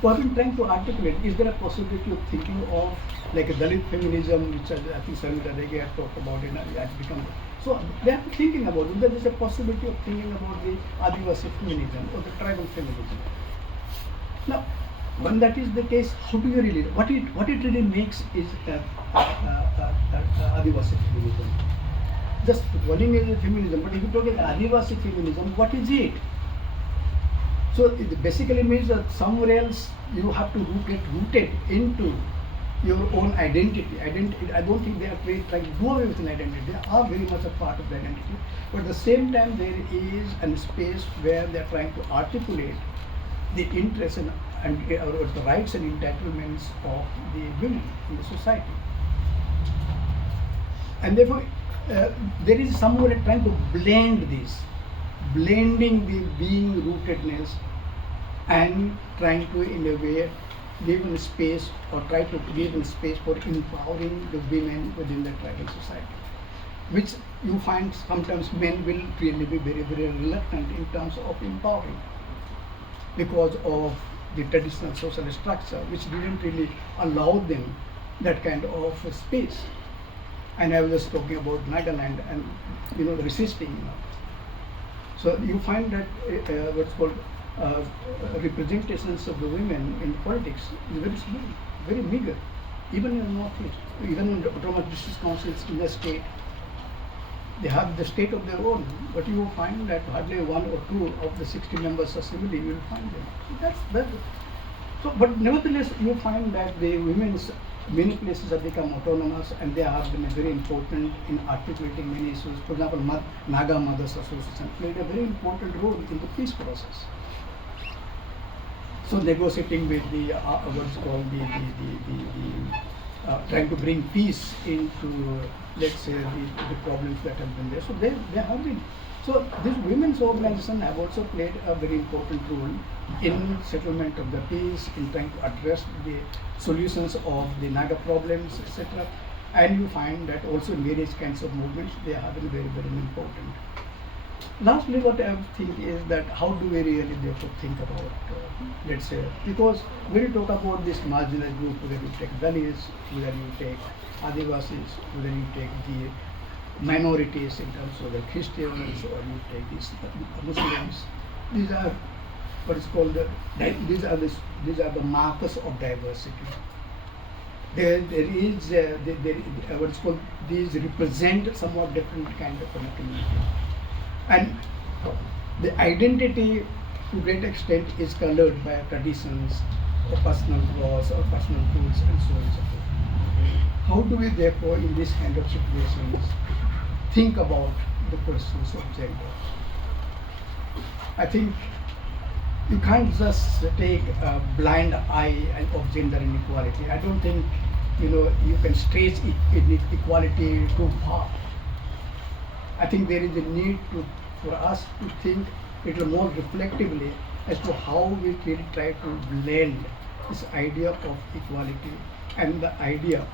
who have been trying to articulate, is there a possibility of thinking of like a Dalit feminism, which I think Sarita Rege had talked about, had become. So they are thinking about it. There is a possibility of thinking about the Adivasi feminism or the tribal feminism. Now, when that is the case, how do you really, what it really makes is Adivasi feminism. Just calling it feminism, but if you talk about Adivasi feminism, what is it? So it basically means that somewhere else you have to get rooted into your own identity. I don't think they are trying to do away with an identity. They are very much a part of the identity. But at the same time, there is a space where they are trying to articulate the interests and or the rights and entitlements of the women in the society. And therefore, there is somewhere trying to blend this, blending the being rootedness and trying to, in a way, give a space or try to give a space for empowering the women within the tribal society, which you find sometimes men will really be very, very reluctant in terms of empowering because of the traditional social structure, which didn't really allow them that kind of space. And I was just talking about Nagaland and resisting. So you find that what's called representations of the women in politics is very small, very meager, even in the Northeast, even in the autonomous district councils in the state. They have the state of their own, but you will find that hardly one or two of the 60 members assembly you will find them. So that's. So, but nevertheless, you find that the women's many places have become autonomous, and they have been very important in articulating many issues. For example, Naga Mothers Association played a very important role in the peace process. So negotiating with the what's called trying to bring peace into, let's say, the problems that have been there. So they have been. So this women's organization have also played a very important role in settlement of the peace, in trying to address the solutions of the Naga problems, etc. And you find that also in various kinds of movements, they have been very, very important. Lastly, what I think is that how do we really therefore think about, let's say, because when you talk about this marginalized group, whether you take Dalits, whether you take Adivasis, whether you take the minorities in terms of the Christians, or you take these Muslims, these are what is called these are the markers of diversity. There is what is called, these represent somewhat different kind of a community, and the identity to great extent is colored by traditions or personal laws or personal rules and so on and so forth. How do we therefore in this kind of situations think about the questions of gender? I think you can't just take a blind eye of gender inequality. I don't think you can stretch equality too far. I think there is a need for us to think a little more reflectively as to how we really try to blend this idea of equality and the idea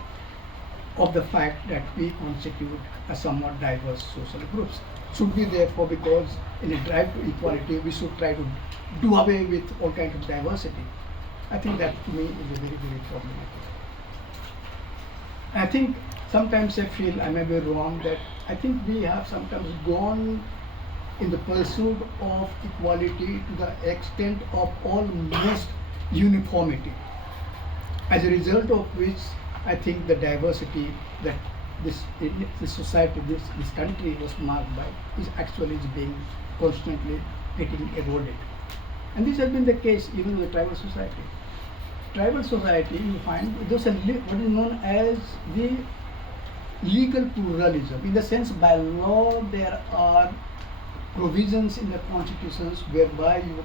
of the fact that we constitute a somewhat diverse social groups. Should be therefore, because in a drive to equality, we should try to do away with all kinds of diversity. I think that to me is a very, very problematic. I think sometimes I feel, I may be wrong, that I think we have sometimes gone in the pursuit of equality to the extent of almost uniformity, as a result of which I think the diversity that this society, this country was marked by is actually being constantly getting eroded. And this has been the case even in the tribal society. Tribal society, you find there's what is known as the legal pluralism. In the sense, by law, there are provisions in the constitutions whereby you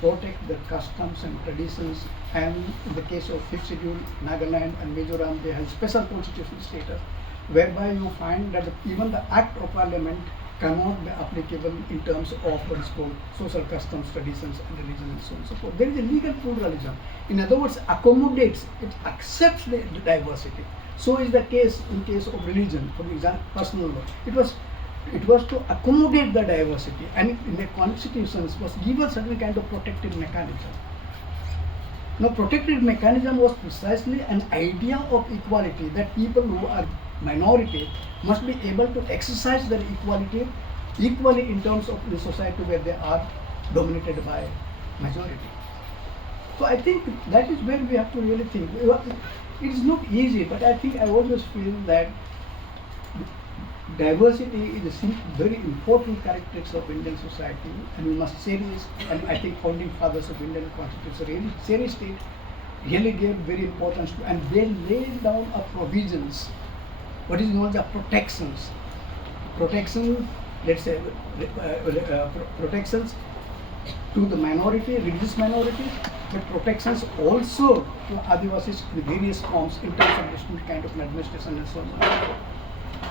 protect the customs and traditions, and in the case of 5th schedule, Nagaland and Mizoram, they have special constitutional status, whereby you find that even the act of parliament cannot be applicable in terms of what is called social customs, traditions and religion and so on and so forth. There is a legal pluralism. In other words, accommodates, it accepts the diversity. So is the case in case of religion, for example, personal law. It was to accommodate the diversity, and in the constitutions was given certain kind of protective mechanism. Now, protected mechanism was precisely an idea of equality, that people who are minority must be able to exercise their equality equally in terms of the society where they are dominated by majority. So I think that is where we have to really think. It is not easy, but I think I always feel that diversity is a very important characteristic of Indian society, and we must cherish. And I think founding fathers of Indian Constitution really cherished it, really gave very importance to, and they laid down a provisions, what is known as protections. Protection, let's say, protections to the minority, religious minorities, but protections also to Adivasis in various forms in terms of different kind of administration and so on.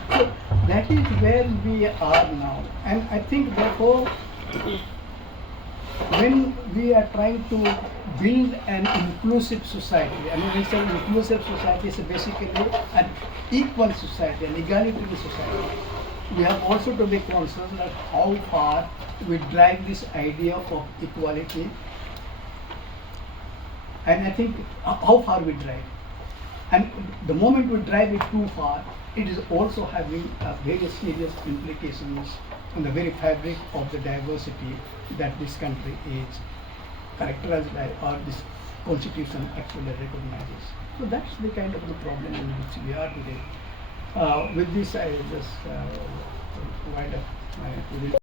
So that is where we are now, and I think therefore when we are trying to build an inclusive society, I mean, when we say inclusive society is basically an equal society, an egalitarian society, we have also to be conscious that how far we drive this idea of equality, and I think how far we drive. And the moment we drive it too far, it is also having very serious implications on the very fabric of the diversity that this country is characterized by, or this constitution actually recognizes. So that's the kind of the problem in which we are today. With this, I just wind up my